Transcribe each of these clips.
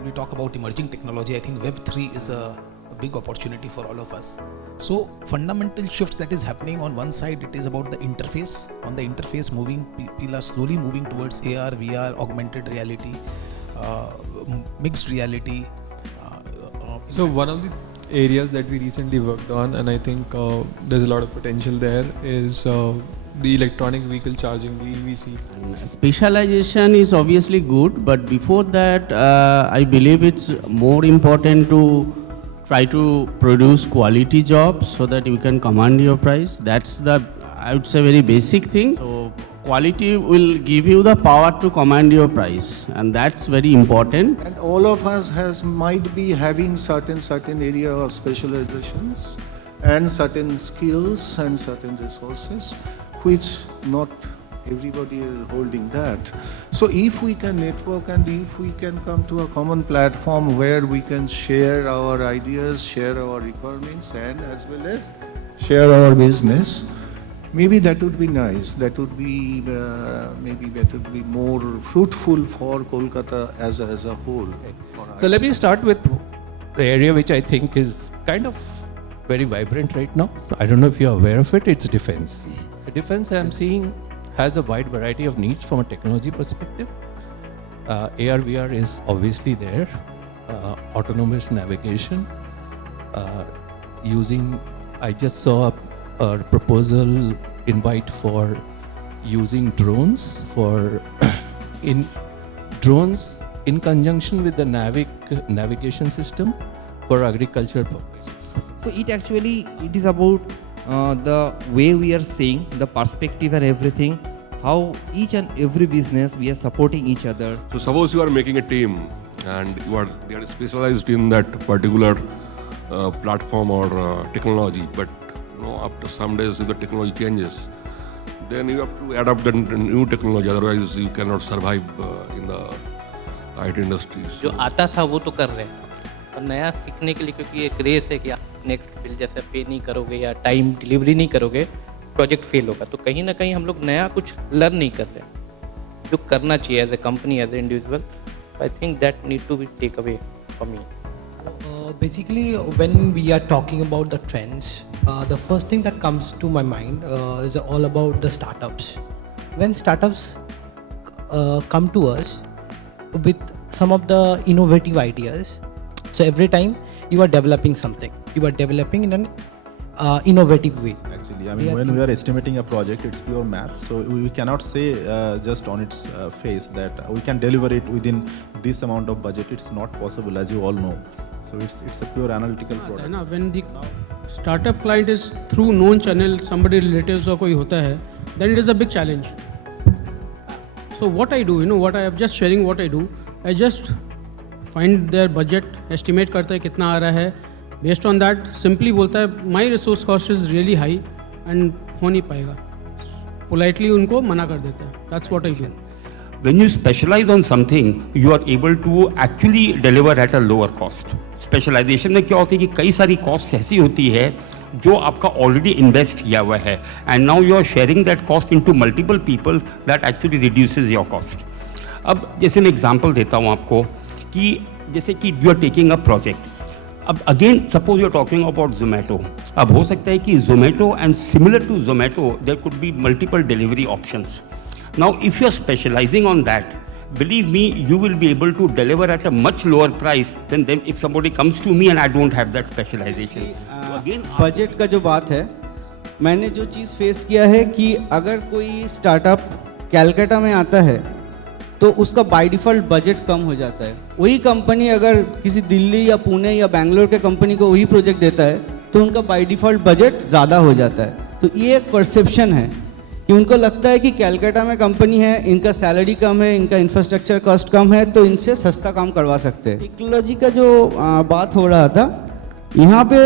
when we talk about emerging technology, I think Web3 is a big opportunity for all of us. So fundamental shifts that is happening on one side, it is about the interface. On the interface, people are slowly moving towards AR, VR, augmented reality, mixed reality. So one of the areas that we recently worked on, and I think there's a lot of potential there, is the electronic vehicle charging, the EVC. Specialization is obviously good, but before that, I believe it's more important to try to produce quality jobs so that you can command your price. That's the, I would say, very basic thing. So quality will give you the power to command your price, and that's very important. And all of us might be having certain area of specializations and certain skills and certain resources, which not everybody is holding that. So if we can network and if we can come to a common platform where we can share our ideas, share our requirements, and as well as share our business, maybe that would be nice. That would be more fruitful for Kolkata as a whole. So let me start with the area which I think is kind of very vibrant right now. I don't know if you're aware of it. It's defense. The defense I'm seeing has a wide variety of needs from a technology perspective. AR, VR is obviously there. Autonomous navigation. I just saw a proposal invite for using drones in conjunction with the navigation system for agricultural purposes. So it is about the way we are seeing the perspective and everything, how each and every business we are supporting each other. So suppose you are making a team and they are specialized in that particular platform or technology, but after some days if the technology changes, then you have to adapt the new technology, otherwise you cannot survive in the IT industry. जो आता था वो तो कर रहे हैं, और नया सीखने के लिए क्योंकि एक रेस है कि आप नेक्स्ट बिल जैसे पे नहीं करोगे या टाइम डिलीवरी नहीं करोगे, प्रोजेक्ट फेल होगा. तो कहीं ना कहीं हम लोग नया कुछ लर्न नहीं कर रहे जो करना चाहिए as a company, as a individual. I think that need to be take away for me. Basically, when we are talking about the trends, the first thing that comes to my mind is all about the startups. When startups come to us with some of the innovative ideas, so every time you are developing something, you are developing in an innovative way. Actually, I mean, when we are estimating a project, it's pure math. So we cannot say just on its face that we can deliver it within this amount of budget. It's not possible, as you all know. So it's a pure analytical product. When the startup client is through known channel, somebody relatives or कोई होता है, then it is a big challenge. So what I do, what I am just sharing what I do, I just find their budget, estimate करता है कितना आ रहा है, based on that simply बोलता है my resource cost is really high and हो नहीं पाएगा, politely उनको मना कर देता है. That's what I do. When you specialize on something, you are able to actually deliver at a lower cost. Specialisation में क्या होती है कि कई सारी कॉस्ट ऐसी होती है जो आपका ऑलरेडी इन्वेस्ट किया हुआ है, and now you are sharing that cost into multiple people, that actually reduces your cost. अब जैसे मैं एग्जांपल देता हूँ आपको कि जैसे कि you are taking a project. अब again suppose you are talking about Zomato. अब हो सकता है कि Zomato and similar to Zomato there could be multiple delivery options. Now, if you are specializing on that, believe me, you will be able to deliver at a much lower price than them if somebody comes to me and I don't have that specialization. So again, budget का जो बात है, मैंने जो चीज़ face किया है कि अगर कोई स्टार्टअप कैलकाटा में आता है तो उसका बाय डिफ़ॉल्ट बजट कम हो जाता है. वही कंपनी अगर किसी दिल्ली या पुणे या बेंगलोर के कंपनी को वही प्रोजेक्ट देता है तो उनका बाय डिफ़ॉल्ट बजट ज़्यादा हो जाता है. तो ये एक परसेप्शन है कि उनको लगता है कि कैलकाटा में कंपनी है, इनका सैलरी कम है, इनका इंफ्रास्ट्रक्चर कॉस्ट कम है, तो इनसे सस्ता काम करवा सकते हैं. टेक्नोलॉजी का जो बात हो रहा था, यहाँ पे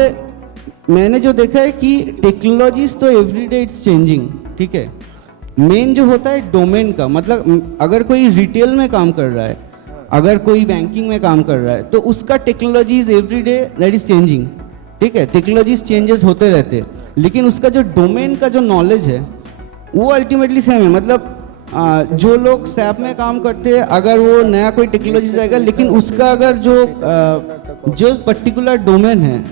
मैंने जो देखा है कि टेक्नोलॉजीज तो एवरीडे इट्स चेंजिंग. ठीक है, मेन जो होता है डोमेन का, मतलब अगर कोई रिटेल में काम कर रहा है, अगर कोई बैंकिंग में काम कर रहा है, तो उसका technologies everyday that is changing. ठीक है, टेक्नोलॉजीज चेंजेस होते रहते हैं, लेकिन उसका जो डोमेन का जो नॉलेज है वो अल्टीमेटली सेम है. मतलब जो लोग सैप में काम करते हैं, अगर वो नया कोई टेक्नोलॉजी जाएगा, लेकिन उसका अगर जो पर्टिकुलर डोमेन है,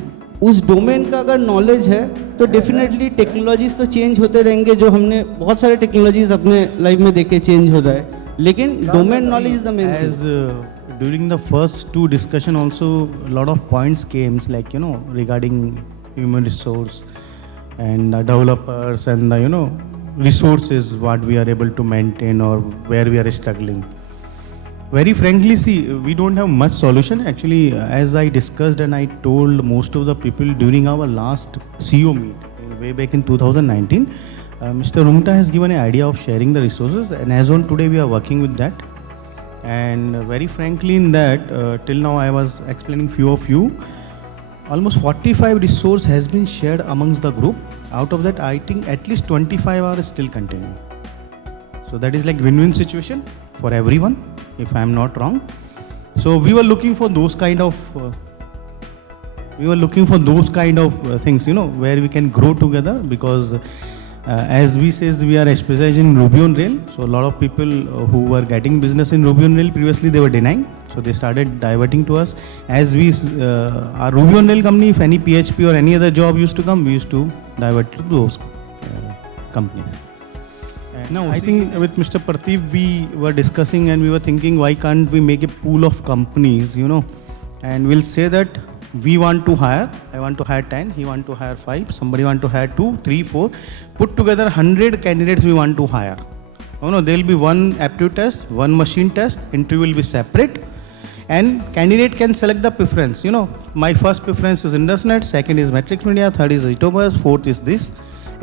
उस डोमेन का अगर नॉलेज है, तो डेफिनेटली टेक्नोलॉजीज तो चेंज होते रहेंगे। जो हमने बहुत सारे टेक्नोलॉजीज अपने लाइफ में देखे चेंज हो रहा है, लेकिन domain knowledge is the main thing. During the first two discussion also a lot of points came, like regarding human resource and developers and the resources what we are able to maintain or where we are struggling. Very frankly, see, we don't have much solution actually. As I discussed and I told most of the people during our last CEO meet way back in 2019, Mr. Rumta has given an idea of sharing the resources, and as on today we are working with that. And very frankly in that, till now I was explaining few of you, almost 45 resource has been shared amongst the group. Out of that, I think at least 25 are still continuing. So that is like win-win situation for everyone, if I am not wrong. So we were looking for those kind of things, where we can grow together, because as we says, we are specializing in Ruby on Rails. So a lot of people who were getting business in Ruby on Rails previously, they were denying. So they started diverting to us. As we, our Ruby on Rails company, if any PHP or any other job used to come, we used to divert to those companies. Now, I think with Mr. Partheep, we were discussing and we were thinking, why can't we make a pool of companies, and we'll say that we want to hire, I want to hire 10, he want to hire 5, somebody want to hire 2, 3, 4, put together 100 candidates we want to hire. There will be one aptitude test, one machine test, interview will be separate, and candidate can select the preference. My first preference is IndusNet, second is Matrix Media, third is Itobus, fourth is this.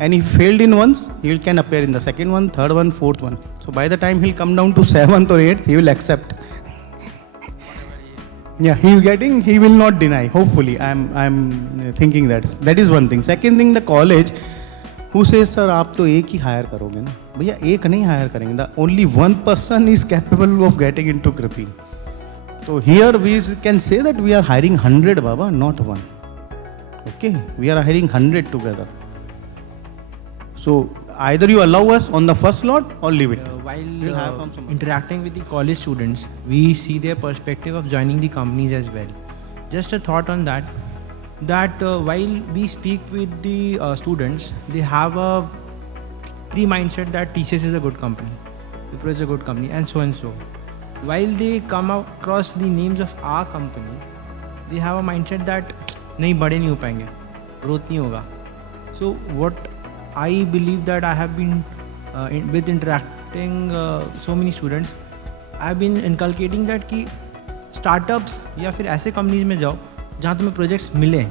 And if he failed in once, he can appear in the second one, third one, fourth one. So by the time he'll come down to 7th or 8th, he will accept. Yeah, he will not deny, hopefully. I'm thinking that is one thing. Second thing, the college, who says, sir, आप तो एक ही hire करोगे ना? भैया एक नहीं hire करेंगे. The only one person is capable of getting into Krithi. So here we can say that we are hiring 100, Baba, not one. Okay, we are hiring 100 together. So either you allow us on the first lot or leave it. While interacting with the college students, we see their perspective of joining the companies as well. Just a thought on that while we speak with the students, they have a pre-mindset that TCS is a good company, Wipro is a good company, and so and so. While they come across the names of our company, they have a mindset that नहीं बड़े नहीं हो पाएंगे, growth नहीं होगा. So what I believe that I have been with interacting so many students, I have been inculcating that कि startups या फिर ऐसे companies में जाओ जहाँ तुम्हें projects मिले.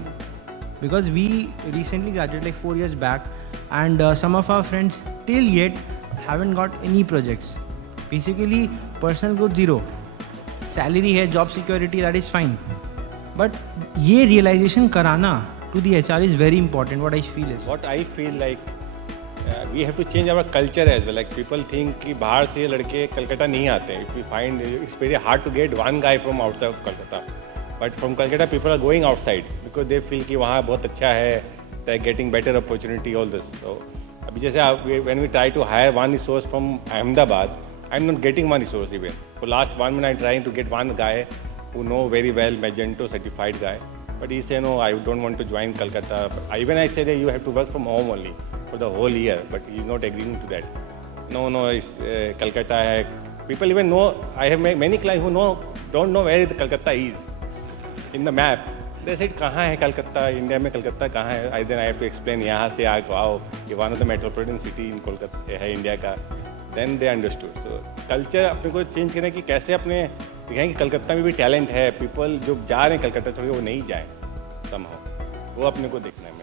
Because we recently graduated like 4 years back, and some of our friends till yet haven't got any projects. Basically personal growth zero, salary है, job security, that is fine. But ये realization कराना to the HR is very important. What I feel like we have to change our culture as well. Like people think कि बाहर से लड़के कलकत्ता नहीं आते. If we find it's very hard to get one guy from outside of Kolkata, but from Kolkata people are going outside because they feel कि वहाँ बहुत अच्छा है, they're getting better opportunity, all this. So अभी जैसे when we try to hire one resource from Ahmedabad, I'm not getting one resource even. For last 1 month I'm trying to get one guy who know very well Magento certified guy. But he said, no, I don't want to join Kolkata. Even I said that you have to work from home only for the whole year, but he's not agreeing to that. No, it's Kolkata hai. People even know, I have many clients who don't know where the Kolkata is in the map. They said, कहाँ है Kolkata? India में Kolkata कहाँ है? Then I have to explain, यहाँ से आओ, ये one of the metropolitan city in Kolkata है India का. Then they understood. So culture अपने को change करने की कैसे अपने दिखाएं कि कलकत्ता में भी टैलेंट है. पीपल जो जा रहे हैं कलकत्ता थोड़ी वो नहीं जाए somehow. वो अपने को देखना है.